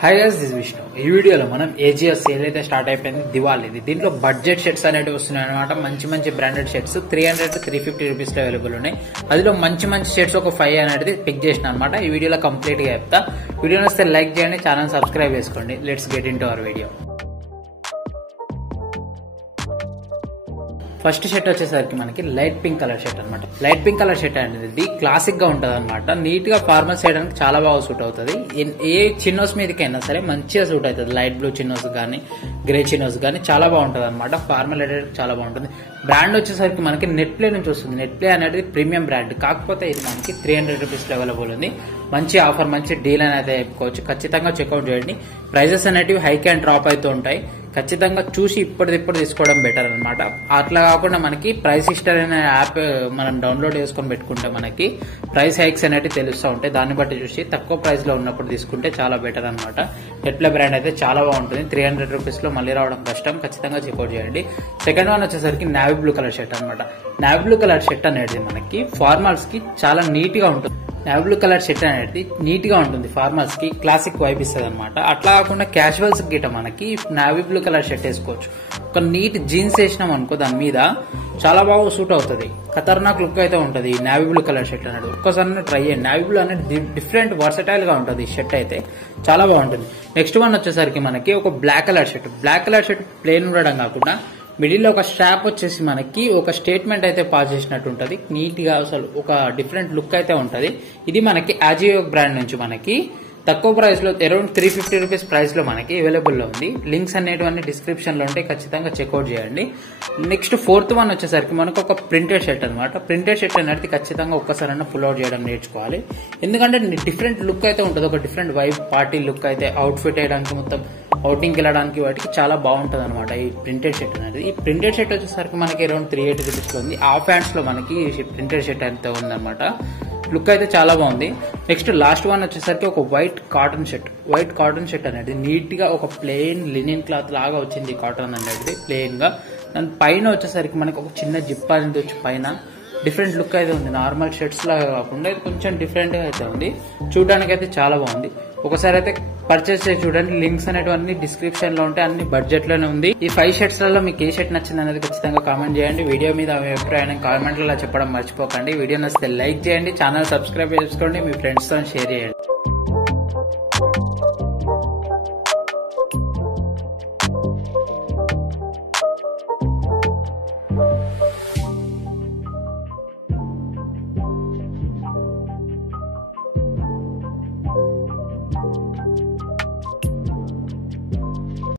Hi guys, this Vishnu. ఈ వీడియోలో మనం ఏజిఎస్ సేల్ అయితే స్టార్ట్ అయిపోయింది, దివాళీది. దీంట్లో బడ్జెట్ షర్ట్స్ అనేవి వస్తున్నాయి అనమాట. మంచి మంచి బ్రాండెడ్ షర్ట్స్ 300 to 350 రూపీస్ లో అవైలబుల్ ఉన్నాయి. అందులో మంచి మంచి షర్ట్స్ ఒక 5 అనేది పిక్ చేసిన అనమాట. ఈ వీడియోలో కంప్లీట్ గా చెప్తా. వీడియో వస్తే లైక్ చేయండి, ఛానల్ సబ్స్క్రైబ్ చేసుకోండి. Let's get in to our video. First shirt వచ్చేసరికి మనకి లైట్ పింక్ కలర్ షర్ట్ అనమాట. లైట్ పింక్ కలర్ షర్ట్ అనేది క్లాసిక్ గా ఉంటది అనమాట. నీట్ గా ఫార్మల్స్ చేయడానికి చాలా బాగా సూట్ అవుతుంది. ఏ చిన్నోస్ మీదకైనా సరే మంచిగా సూట్ అవుతుంది. లైట్ బ్లూ చిన్నోస్ గానీ, గ్రే చిన్నోస్ గానీ చాలా బాగుంటది అనమాట. ఫార్మల్ అయితే చాలా బాగుంటుంది. బ్రాండ్ వచ్చేసరికి మనకి నెట్ ప్లే నుంచి వస్తుంది. నెట్ ప్లే అనేది ప్రీమియం బ్రాండ్, కాకపోతే ఇది మనకి 300 రూపీస్ అవైలబుల్ ఉంది. మంచి ఆఫర్, మంచి డీల్ అని అయితే చెప్పుకోవచ్చు. ఖచ్చితంగా చెక్అౌట్ చేయండి. ప్రైజెస్ అనేటివి హైక్ అండ్ డ్రాప్ అవుతూ ఉంటాయి. ఖచ్చితంగా చూసి ఇప్పటిదిప్పుడు తీసుకోవడం బెటర్ అనమాట. అట్లా కాకుండా మనకి ప్రైస్ హిస్టరీ అనే యాప్ మనం డౌన్లోడ్ చేసుకొని పెట్టుకుంటే మనకి ప్రైస్ హైక్స్ అనేవి తెలుస్తూ ఉంటాయి. దాన్ని బట్టి చూసి తక్కువ ప్రైస్ లో ఉన్నప్పుడు తీసుకుంటే చాలా బెటర్ అనమాట. నెట్ప్లే బ్రాండ్ అయితే చాలా బాగుంటుంది. 300 రూపీస్ లో మళ్ళీ రావడం కష్టం. ఖచ్చితంగా చెక్అౌట్ చేయండి. సెకండ్ వన్ వచ్చేసరికి నావీ బ్లూ కలర్ షర్ట్ అనమాట. నావీ బ్లూ కలర్ షర్ట్ అనేది మనకి ఫార్మల్స్ కి చాలా నీట్ గా ఉంటుంది. నావీ బ్లూ కలర్ షర్ట్ అనేది నీట్ గా ఉంటుంది. ఫార్మల్స్ కి క్లాసిక్ వైబ్ ఇస్తుంది అనమాట. అట్లా కాకుండా క్యాజువల్స్ గిట మనకి నావీ బ్లూ కలర్ షర్ట్ వేసుకోవచ్చు. ఒక నీట్ జీన్స్ వేసినాం అనుకో, దాని మీద చాలా బాగా సూట్ అవుతుంది. ఖతర్నాక్ లుక్ అయితే ఉంటుంది ఈ నావీ బ్లూ కలర్ షర్ట్ అనేది. ఒక్కసారి ట్రై చేయండి. నావీ బ్లూ అనేది డిఫరెంట్ వర్సటైల్ గా ఉంటుంది. ఈ షర్ట్ అయితే చాలా బాగుంటుంది. నెక్స్ట్ వన్ వచ్చేసరికి మనకి ఒక black colour shirt. Black colour shirt plain ఉండడం కాకుండా మిడిల్ లో ఒక స్ట్రాప్ వచ్చేసి మనకి ఒక స్టేట్మెంట్ అయితే పాస్ చేసినట్టు ఉంటది. నీట్ గా అసలు ఒక డిఫరెంట్ లుక్ అయితే ఉంటది. ఇది మనకి ఆజియో బ్రాండ్ నుంచి మనకి తక్కువ ప్రైస్ లో అరౌండ్ 350 రూపీస్ ప్రైస్ లో మనకి అవైలబుల్ లో ఉంది. లింక్స్ అనేటివన్నీ డిస్క్రిప్షన్ లో ఉంటాయి. ఖచ్చితంగా చెక్అౌట్ చేయండి. నెక్స్ట్ ఫోర్త్ వన్ వచ్చేసరికి మనకు ఒక ప్రింటెడ్ షర్ట్ అనమాట. ప్రింటెడ్ షర్ట్ అనేది ఖచ్చితంగా ఒక్కసారైనా పుల్ అవుట్ చేయడం నేర్చుకోవాలి. ఎందుకంటే డిఫరెంట్ లుక్ అయితే ఉంటుంది. ఒక డిఫరెంట్ వైబ్, పార్టీ లుక్ అయితే అవుట్ఫిట్ వేయడానికి, మొత్తం అవుటింగ్ వెళ్ళడానికి వాటికి చాలా బాగుంటది అనమాట ఈ ప్రింటెడ్ షర్ట్ అనేది. ఈ ప్రింటెడ్ షర్ట్ వచ్చేసరికి మనకి అరౌండ్ 380 రూపీస్ లో ఉంది. హాఫ్ హ్యాండ్స్ లో మనకి ప్రింటెడ్ షర్ట్ అయితే ఉందన్నమాట. లుక్ అయితే చాలా బాగుంది. నెక్స్ట్ లాస్ట్ వన్ వచ్చేసరికి ఒక white cotton shirt. White cotton shirt అనేది నీట్ గా ఒక ప్లెయిన్ లినిన్ క్లాత్ లాగా వచ్చింది. కాటన్ అనేది ప్లెయిన్ గా, దాని పైన వచ్చేసరికి మనకి ఒక చిన్న జిప్ అనేది వచ్చి పైన డిఫరెంట్ లుక్ అయితే ఉంది. నార్మల్ షర్ట్స్ లాగా కాకుండా కొంచెం డిఫరెంట్ గా అయితే ఉంది. చూడడానికి అయితే చాలా బాగుంది. ఒకసారి అయితే పర్చేస్ చేసి చూడండి. లింక్స్ అనేటివన్నీ డిస్క్రిప్షన్ లో ఉంటాయి. అన్ని బడ్జెట్ లోనే ఉంది. ఈ 5 షర్ట్స్ లలో మీకు ఏ షర్ట్ నచ్చింది అనేది ఖచ్చితంగా కామెంట్ చేయండి. వీడియో మీద మీ అభిప్రాయాన్ని కామెంట్లలో చెప్పడం మర్చిపోకండి. వీడియో నచ్చితే లైక్ చేయండి, ఛానల్ సబ్స్క్రైబ్ చేసుకోండి, మీ ఫ్రెండ్స్ తో షేర్ చేయండి.